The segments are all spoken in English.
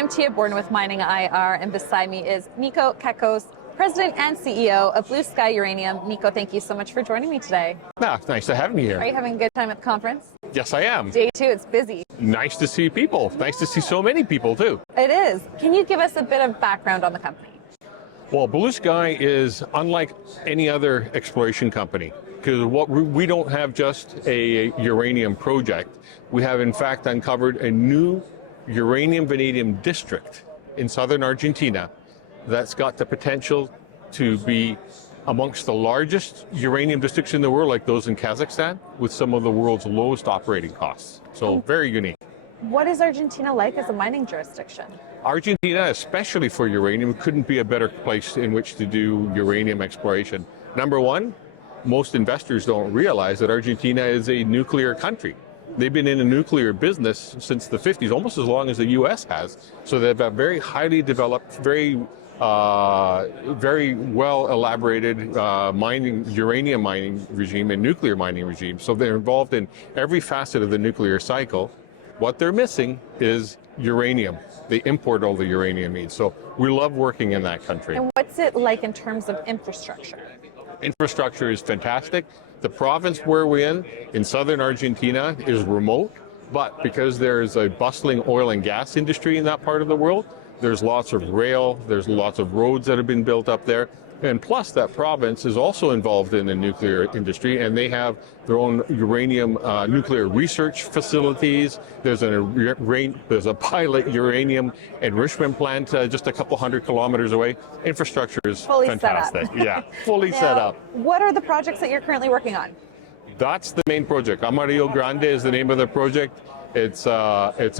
I'm Tia Borden with MiningIR, and beside me is Nikolaos Cacos, President and CEO of Blue Sky Uranium. Nico, thank you so much for joining me today. Nice to have me here. Are you having a good time at the conference? Yes, I am. Day 2, it's busy. Nice to see people. Nice to see so many people, too. It is. Can you give us a bit of background on the company? Well, Blue Sky is unlike any other exploration company, because we don't have just a uranium project. We have, in fact, uncovered a new uranium vanadium district in southern Argentina that's got the potential to be amongst the largest uranium districts in the world, like those in Kazakhstan, with some of the world's lowest operating costs. So very unique. What is Argentina like as a mining jurisdiction? Argentina, especially for uranium, couldn't be a better place in which to do uranium exploration. Number one, most investors don't realize that Argentina is a nuclear country. They've been in a nuclear business since the 50s, almost as long as the US has. So they've a very highly developed, very well elaborated uranium mining regime and nuclear mining regime. So they're involved in every facet of the nuclear cycle. What they're missing is uranium. They import all the uranium needs. So we love working in that country. And what's it like in terms of infrastructure? Infrastructure is fantastic. The province where we're in southern Argentina, is remote, but because there's a bustling oil and gas industry in that part of the world, there's lots of rail, there's lots of roads that have been built up there. And plus, that province is also involved in the nuclear industry, and they have their own uranium nuclear research facilities. There's a pilot uranium enrichment plant just a couple hundred kilometers away. Infrastructure is fully fantastic. Set up. Yeah, fully set up. What are the projects that you're currently working on? That's the main project. Amarillo Grande is the name of the project. It's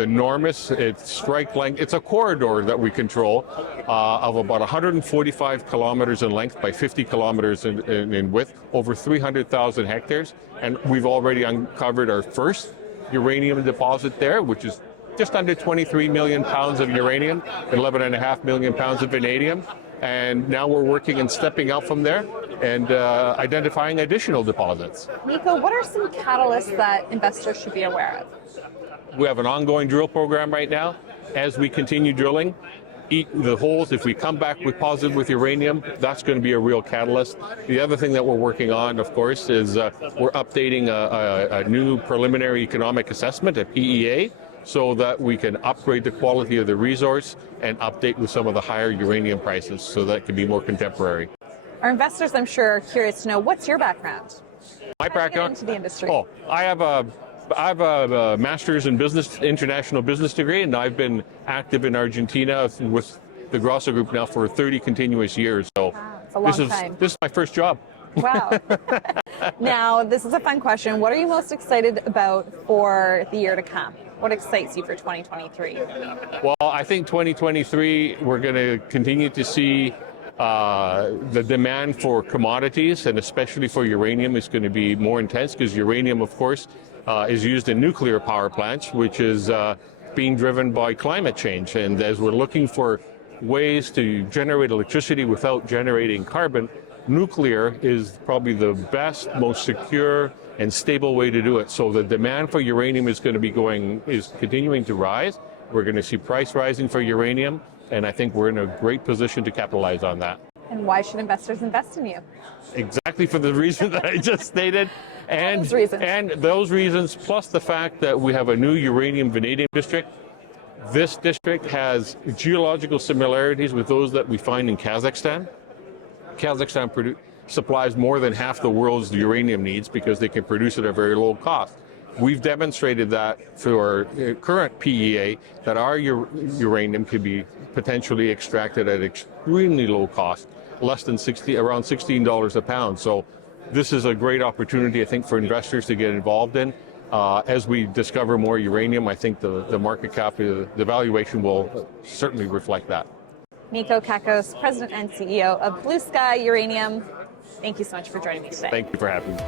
enormous. It's strike length. It's a corridor that we control of about 145 kilometers in length by 50 kilometers in width, over 300,000 hectares. And we've already uncovered our first uranium deposit there, which is just under 23 million pounds of uranium, 11.5 million pounds of vanadium. And now we're working and stepping out from there and identifying additional deposits. Nico, what are some catalysts that investors should be aware of? We have an ongoing drill program right now. As we continue drilling, eat the holes. If we come back with positive with uranium, that's going to be a real catalyst. The other thing that we're working on, of course, is we're updating a new preliminary economic assessment, a PEA, so that we can upgrade the quality of the resource and update with some of the higher uranium prices so that it can be more contemporary. Our investors, I'm sure, are curious to know, what's your background? My background? Into the industry. Oh, I have a master's in international business degree, and I've been active in Argentina with the Giustra Group now for 30 continuous years. So it's a long time. This is my first job. Wow. Now, this is a fun question. What are you most excited about for the year to come? What excites you for 2023? Well, I think 2023, we're going to continue to see the demand for commodities, and especially for uranium, is going to be more intense, because uranium, of course, is used in nuclear power plants, which is being driven by climate change. And as we're looking for ways to generate electricity without generating carbon, nuclear is probably the best, most secure and stable way to do it. So the demand for uranium is continuing to rise. We're going to see price rising for uranium, and I think we're in a great position to capitalize on that. And why should investors invest in you? Exactly for the reason that I just stated. And those reasons, plus the fact that we have a new uranium vanadium district. This district has geological similarities with those that we find in Kazakhstan. Kazakhstan supplies more than half the world's uranium needs because they can produce it at a very low cost. We've demonstrated that through our current PEA that our uranium can be potentially extracted at extremely low cost, less than around $16 a pound. So this is a great opportunity, I think, for investors to get involved in. As we discover more uranium, I think the market cap, the valuation will certainly reflect that. Nikolaos Cacos, President and CEO of Blue Sky Uranium. Thank you so much for joining me today. Thank you for having me.